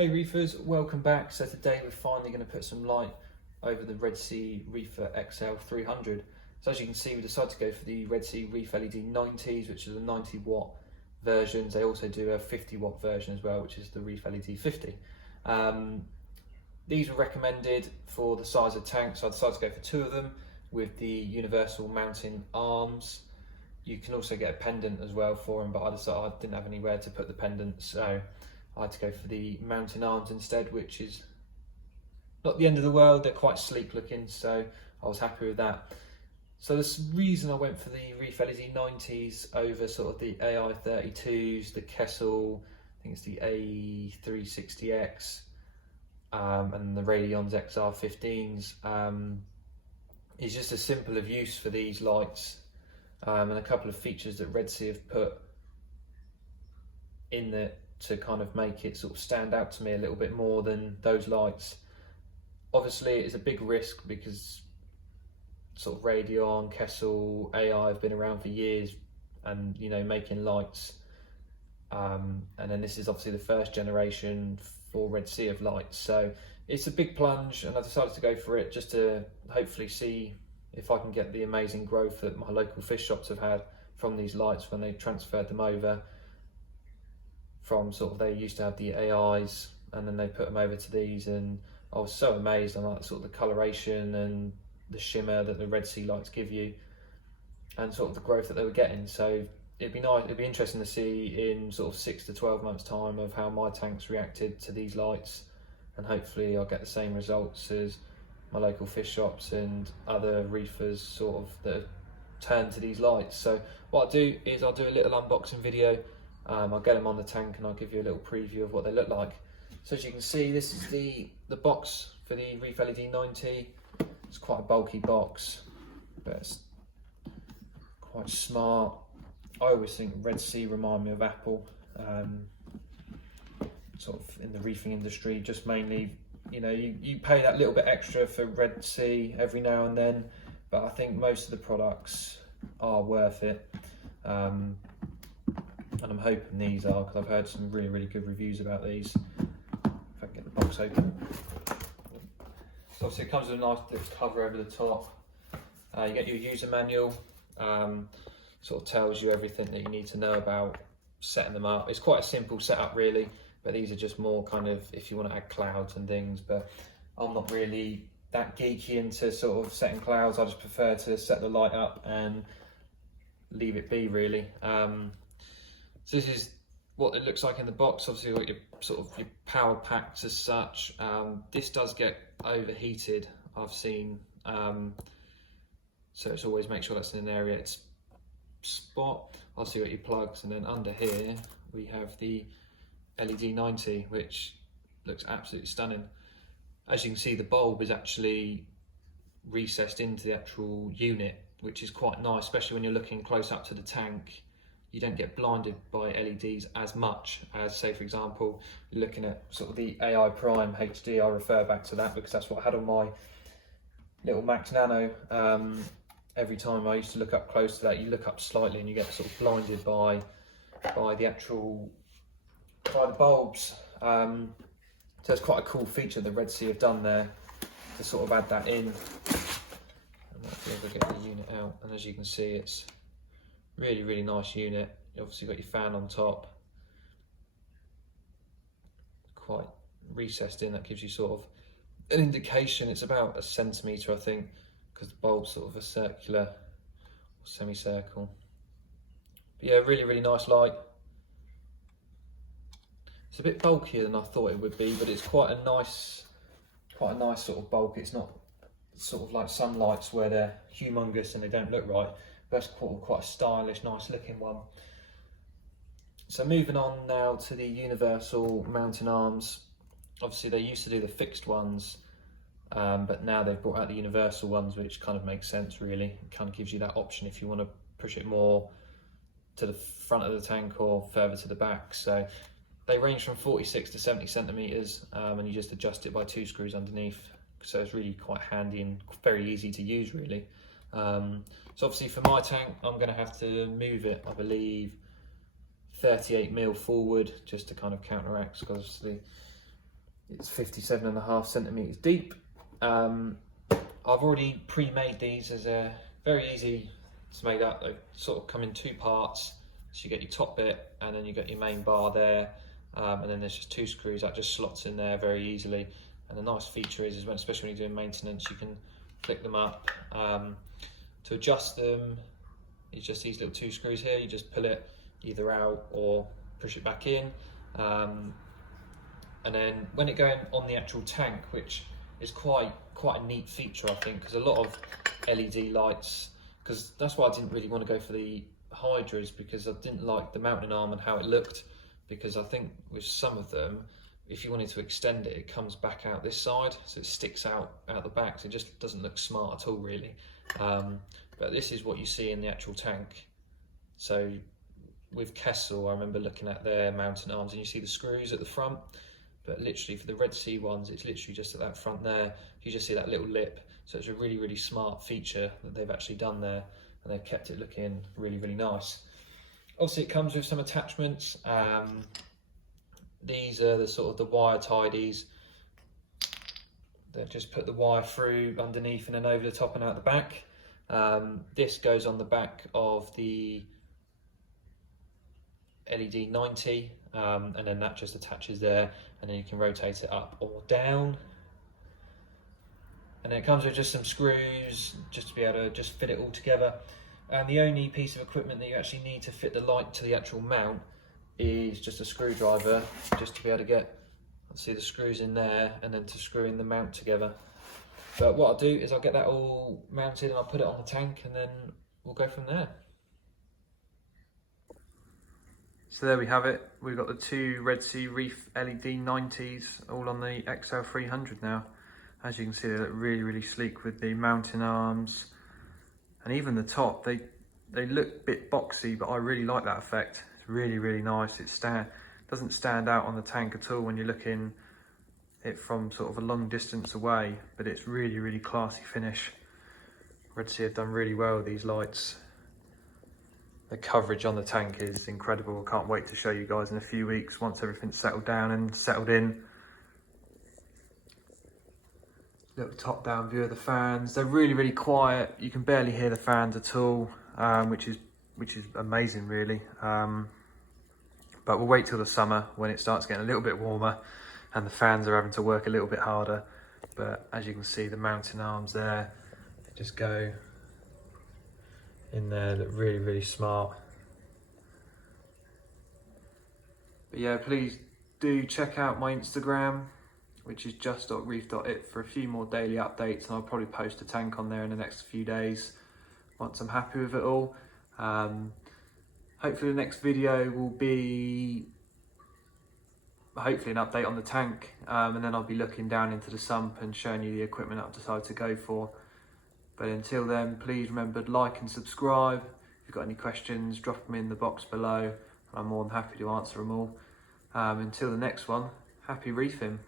Hey reefers, welcome back. So today we're finally going to put some light over the Red Sea REEFER XL300. So as you can see, we decided to go for the Red Sea ReefLED 90s, which is the 90 watt versions. They also do a 50 watt version as well, which is the ReefLED 50. These were recommended for the size of tank, so I decided to go for two of them with the universal mounting arms. You can also get a pendant as well for them, but I decided I didn't have anywhere to put the pendant, so I had to go for the mounting arms instead, which is not the end of the world. They're quite sleek looking, so I was happy with that. So the reason I went for the ReefLED 90s over sort of the AI 32s, the Kessel, I think it's the A360X, and the Radion's XR 15s, is just a simple of use for these lights, and a couple of features that Red Sea have put in there to kind of make it sort of stand out to me a little bit more than those lights. Obviously it's a big risk because sort of Radion, Kessel, AI have been around for years and, you know, making lights, and then this is obviously the first generation for Red Sea of lights, so it's a big plunge, and I decided to go for it just to hopefully see if I can get the amazing growth that my local fish shops have had from these lights when they transferred them over from sort of, they used to have the AIs and then they put them over to these, and I was so amazed on like sort of the coloration and the shimmer that the Red Sea lights give you and sort of the growth that they were getting. So it'd be nice, it'd be interesting to see in sort of 6 to 12 months time of how my tanks reacted to these lights, and hopefully I'll get the same results as my local fish shops and other reefers sort of that have turned to these lights. So what I'll do is I'll do a little unboxing video. I'll get them on the tank and I'll give you a little preview of what they look like. So as you can see, this is the box for the ReefLED 90. It's quite a bulky box, but it's quite smart. I always think Red Sea remind me of Apple, sort of in the reefing industry, just mainly, you know, you pay that little bit extra for Red Sea every now and then, but I think most of the products are worth it. And I'm hoping these are, because I've heard some really good reviews about these. If I can get the box open. So obviously it comes with a nice little cover over the top. You get your user manual, sort of tells you everything that you need to know about setting them up. It's quite a simple setup really, but these are just more kind of if you want to add clouds and things, but I'm not really that geeky into sort of setting clouds. I just prefer to set the light up and leave it be really. So this is what it looks like in the box. Obviously you've got your sort of your power packs as such. This does get overheated, I've seen, so it's always make sure that's in an area it's spot. Obviously you've got your plugs, and then under here we have the LED 90, which looks absolutely stunning. As you can see, the bulb is actually recessed into the actual unit, which is quite nice, especially when you're looking close up to the tank. You don't get blinded by LEDs as much as, say for example, looking at sort of the AI Prime HD. I refer back to that because that's what I had on my little Max Nano. Every time I used to look up close to that, you look up slightly and you get sort of blinded by the bulbs. So it's quite a cool feature the Red Sea have done there to sort of add that in. And I'll be able to get the unit out, and as you can see, it's really nice unit. You obviously got your fan on top, quite recessed in. That gives you sort of an indication. It's about a centimetre, I think, because the bulb's sort of a circular or semicircle. But yeah, really nice light. It's a bit bulkier than I thought it would be, but it's quite a nice sort of bulk. It's not sort of like some lights where they're humongous and they don't look right. That's quite a stylish, nice looking one. So moving on now to the universal mounting arms. Obviously they used to do the fixed ones, but now they've brought out the universal ones, which kind of makes sense really. It kind of gives you that option if you want to push it more to the front of the tank or further to the back. So they range from 46 to 70 centimeters, and you just adjust it by 2 screws underneath. So it's really quite handy and very easy to use really. So obviously for my tank, I'm going to have to move it, I believe, 38mm forward just to kind of counteract, because obviously It's 57.5 centimeters deep. I've already pre-made these as a very easy to make up. They sort of come in two parts. So you get your top bit and then you get your main bar there. And then there's just two screws that just slots in there very easily. And the nice feature is when, especially when you're doing maintenance, you can flick them up. To adjust them, it's just these little two screws here. You just pull it either out or push it back in. And then when it going on the actual tank, which is quite a neat feature, I think, because a lot of LED lights, because that's why I didn't really want to go for the hydras, because I didn't like the mounting arm and how it looked, because I think with some of them, if you wanted to extend it, it comes back out this side, so it sticks out the back, so it just doesn't look smart at all, really. But this is what you see in the actual tank. So with Kessel, I remember looking at their mounting arms and you see the screws at the front, but literally for the Red Sea ones, it's literally just at that front there. You just see that little lip. So it's a really, really smart feature that they've actually done there, and they've kept it looking really, really nice. Obviously it comes with some attachments. These are the sort of the wire tidies that just put the wire through underneath and then over the top and out the back. This goes on the back of the LED 90, and then that just attaches there, and then you can rotate it up or down. And then it comes with just some screws just to be able to just fit it all together. And the only piece of equipment that you actually need to fit the light to the actual mount is just a screwdriver, just to be able to get, see the screws in there, and then to screw in the mount together. But what I'll do is I'll get that all mounted and I'll put it on the tank, and then we'll go from there. So there we have it. We've got the two Red Sea Reef LED 90s all on the XL300 now. As you can see, they look really, really sleek with the mounting arms, and even the top. They look a bit boxy, but I really like that effect. It's really, really nice. It doesn't stand out on the tank at all when you're looking it from sort of a long distance away, but it's really, really classy finish. Red Sea have done really well with these lights. The coverage on the tank is incredible. I can't wait to show you guys in a few weeks once everything's settled down and settled in. Little top down view of the fans. They're really, really quiet. You can barely hear the fans at all, which is amazing, really. But we'll wait till the summer when it starts getting a little bit warmer and the fans are having to work a little bit harder. But as you can see, the mounting arms there, they just go in there, look really, really smart. But yeah, please do check out my Instagram, which is just.reef.it, for a few more daily updates, and I'll probably post a tank on there in the next few days once I'm happy with it all. Hopefully the next video will be hopefully an update on the tank, and then I'll be looking down into the sump and showing you the equipment I've decided to go for. But until then, please remember to like and subscribe. If you've got any questions, drop them in the box below. I'm more than happy to answer them all. Until the next one, happy reefing.